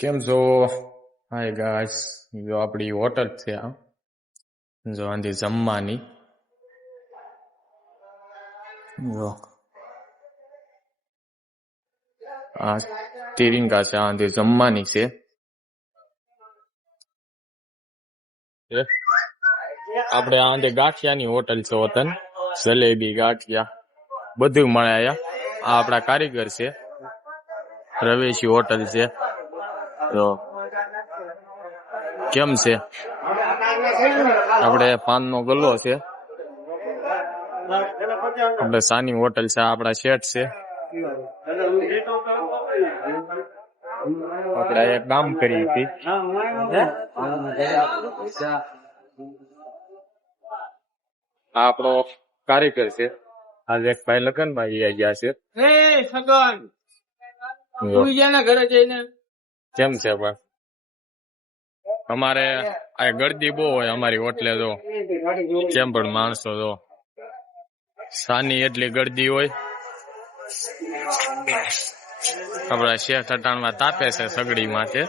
કેમ છો? Hi guys, જો આપણી હોટલ છે આ. જો આંધી જમવાની. જો આ તિરિંગા છે, આંધી જમવાની છે. આપણે આંધી ગાંઠિયાની હોટલ છે. વતન જલેબી ગાંઠિયા બધું મળે અહીંયા. આ આપણા કારીગર છે. રવેશી હોટલ છે. જો કેમ છે? આપણે પાનનો ગલ્લો છે. આપણે સાની હોટલ છે. આપણા શેઠ છે. આપણે એક કામ કરી હતી. આ આપણો કારીગર છે. આજે એક ભાઈ લગ્નમાં ગયા છે. કેમ છે ભાઈ? અમારે આ ગળદી બહુ હોય અમારી હોટલે. જો કેમ પણ માણસો જો સાની એટલી ગળદી હોય. આપડા શેઠ અટાણમાં તાપે છે સગડી માથે.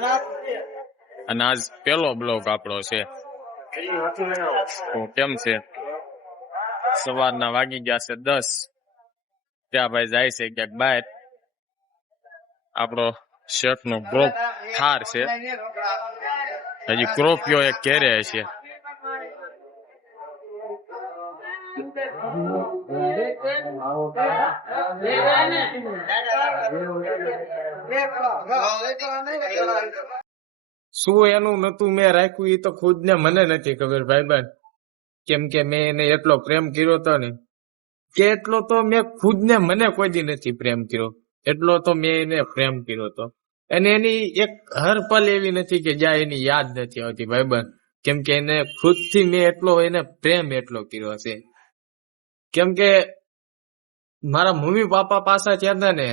અને આજ પેલો બ્લોક આપણો છે. કેમ છે? સવારના વાગી ગયા છે 10. ત્યાં ભાઈ જાય છે ક્યાંક બહાર. આપણો શેઠ નો ક્રોપ થાર છે. હજી ક્રોપિયો એક ઘેરે છે. શું એનું નતું મેં રાખ્યું એ તો ખુદ ને મને નથી ખબર ભાઈબંધ. કેમ કે મેં એને એટલો પ્રેમ કર્યો હતો ને કે એટલો તો મેં ખુદ ને મને કોઈ દી નથી પ્રેમ કર્યો. એટલો તો મેં એને પ્રેમ કર્યો હતો. અને એની એક હર પલ એવી નથી કે જ્યાં એની યાદ નથી આવતી ભાઈબંધ. કેમ કે એને ખુદ થી મેં એટલો એને પ્રેમ એટલો કર્યો છે. કેમ કે મારા મમ્મી પપ્પા પાસે હતા ને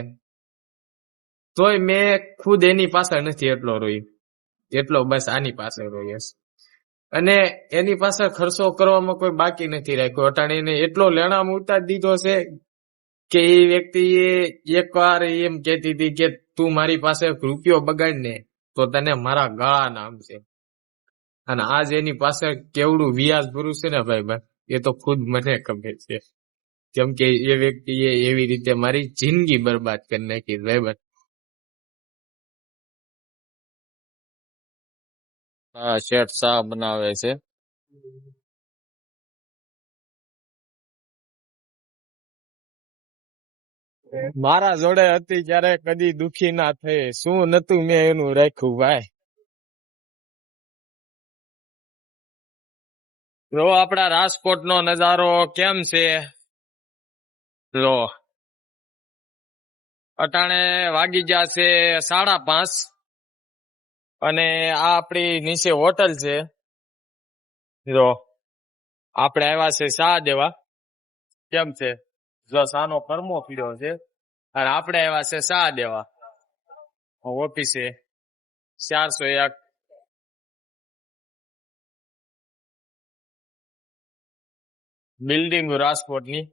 તોય મેં ખુદ એની પાસે નથી એટલો રોઈ એટલો બસ આની પાસે રોઈશ. અને એની પાસે ખર્ચો કરવામાં કોઈ બાકી નથી રાખ્યો. અટાણે એને એટલો લેણામાં ઉતારી દીધો છે કે એ વ્યક્તિએ એક વાર એમ કહેતી હતી કે તું મારી પાસે રૂપિયો બગાડ ને તો તને મારા ગળા નામ છે. અને આજ એની પાસે કેવડું વ્યાજ ભરું છે ને ભાઈ એ તો ખુદ મને ખબર છે. કેમ કે એ વ્યક્તિએ એવી રીતે મારી જિંદગી બરબાદ કરી નાખી ભાઈ. હા, શેઠ શા બનાવે છે. મારા જોડે હતી ત્યારે કદી દુખી ના થઈ. શું નતું મેં એનું રાખ્યું ભાઈ. જો આપડા રાજકોટ નો નજારો કેમ છે. જો અટાણે વાગી ગયા છે 5:30. અને આ આપડી નીચે હોટલ છે. જો આપણે આવ્યા છે ચા દેવા. કેમ છે? જો સાનો કર્મો પીડ્યો છે. અને આપણે આવ્યા છે ચા દેવા ઓફિસે 401 બિલ્ડિંગ રાજકોટની.